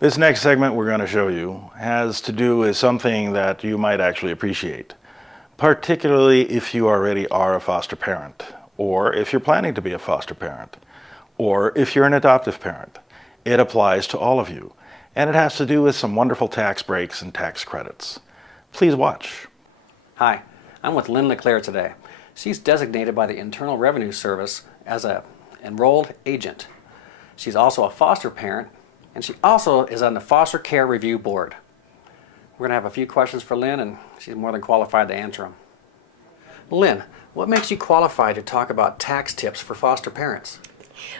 This next segment we're going to show you has to do with something that you might actually appreciate, particularly if you already are a foster parent, or if you're planning to be a foster parent, or if you're an adoptive parent. It applies to all of you, and it has to do with some wonderful tax breaks and tax credits. Please watch. Hi, I'm with Lynn LeClaire today. She's designated by the Internal Revenue Service as an enrolled agent. She's also a foster parent, and she also is on the Foster Care Review Board. We're going to have a few questions for Lynn, and she's more than qualified to answer them. Lynn, what makes you qualified to talk about tax tips for foster parents?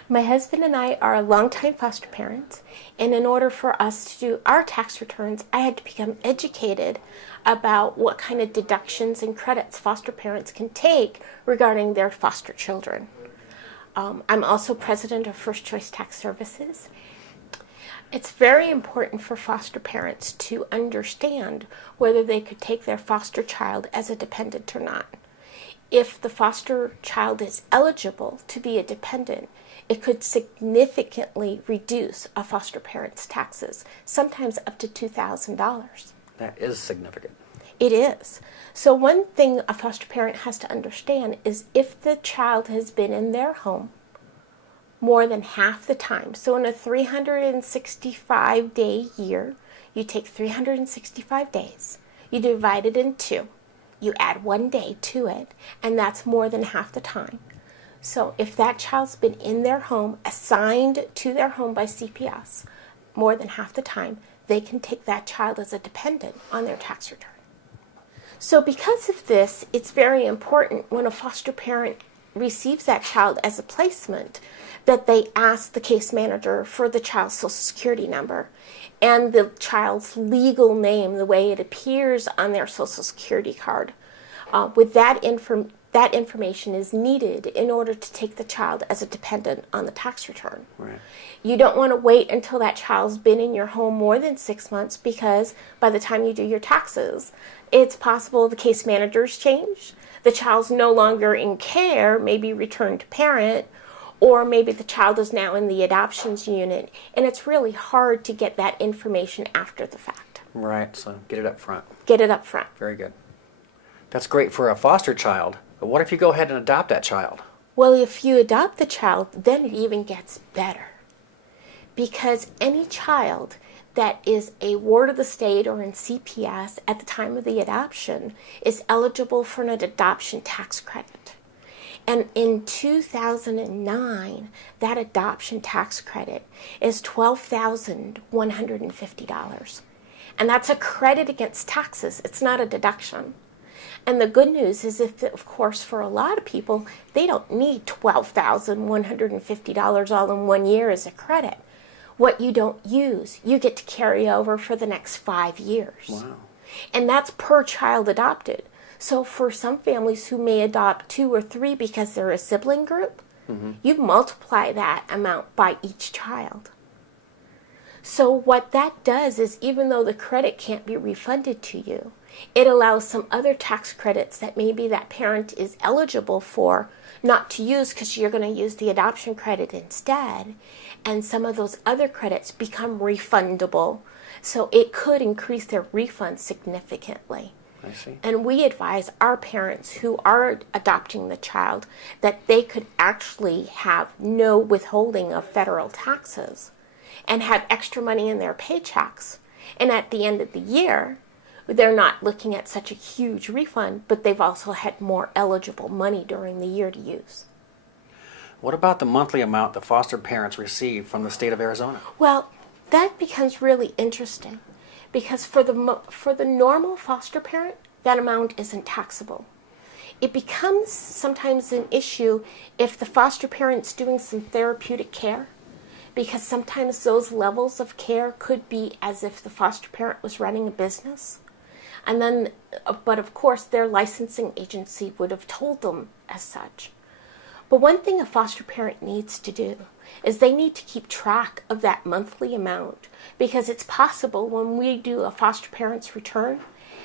My husband and I are longtime foster parents, and in order for us to do our tax returns, I had to become educated about what kind of deductions and credits foster parents can take regarding their foster children. I'm also president of First Choice Tax Services. It's very important for foster parents to understand whether they could take their foster child as a dependent or not. If the foster child is eligible to be a dependent, it could significantly reduce a foster parent's taxes, sometimes up to $2,000. That is significant. It is. So one thing a foster parent has to understand is if the child has been in their home more than half the time. So in a 365-day year, you take 365 days, you divide it in two, you add 1 day to it, and that's more than half the time. So if that child's been in their home, assigned to their home by CPS, more than half the time, they can take that child as a dependent on their tax return. So because of this, it's very important when a foster parent receives that child as a placement that they ask the case manager for the child's social security number and the child's legal name, the way it appears on their social security card. With that information is needed in order to take the child as a dependent on the tax return. Right. You don't want to wait until that child's been in your home more than 6 months, because by the time you do your taxes, it's possible the case manager's changed, the child's no longer in care, maybe returned to parent, or maybe the child is now in the adoptions unit, and it's really hard to get that information after the fact. Right, so get it up front. Get it up front. Very good. That's great for a foster child, but what if you go ahead and adopt that child? Well, if you adopt the child, then it even gets better. Because any child that is a ward of the state or in CPS at the time of the adoption is eligible for an adoption tax credit. And in 2009, that adoption tax credit is $12,150. And that's a credit against taxes. It's not a deduction. And the good news is, of course, for a lot of people, they don't need $12,150 all in 1 year as a credit. What you don't use, you get to carry over for the next 5 years. Wow. And that's per child adopted. So for some families who may adopt 2 or 3 because they're a sibling group, you multiply that amount by each child. So what that does is, even though the credit can't be refunded to you, it allows some other tax credits that maybe that parent is eligible for not to use, because you're going to use the adoption credit instead, and some of those other credits become refundable. So it could increase their refund significantly. I see. And we advise our parents who are adopting the child that they could actually have no withholding of federal taxes and have extra money in their paychecks. And at the end of the year, they're not looking at such a huge refund, but they've also had more eligible money during the year to use. What about the monthly amount the foster parents receive from the state of Arizona? Well, that becomes really interesting, because for the normal foster parent, that amount isn't taxable. It becomes sometimes an issue if the foster parent's doing some therapeutic care, because sometimes those levels of care could be as if the foster parent was running a business. And then, but of course, their licensing agency would have told them as such. But one thing a foster parent needs to do is they need to keep track of that monthly amount, because it's possible when we do a foster parent's return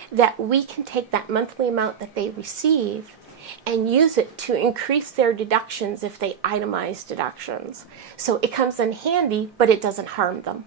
that we can take that monthly amount that they receive and use it to increase their deductions if they itemize deductions. So it comes in handy, but it doesn't harm them.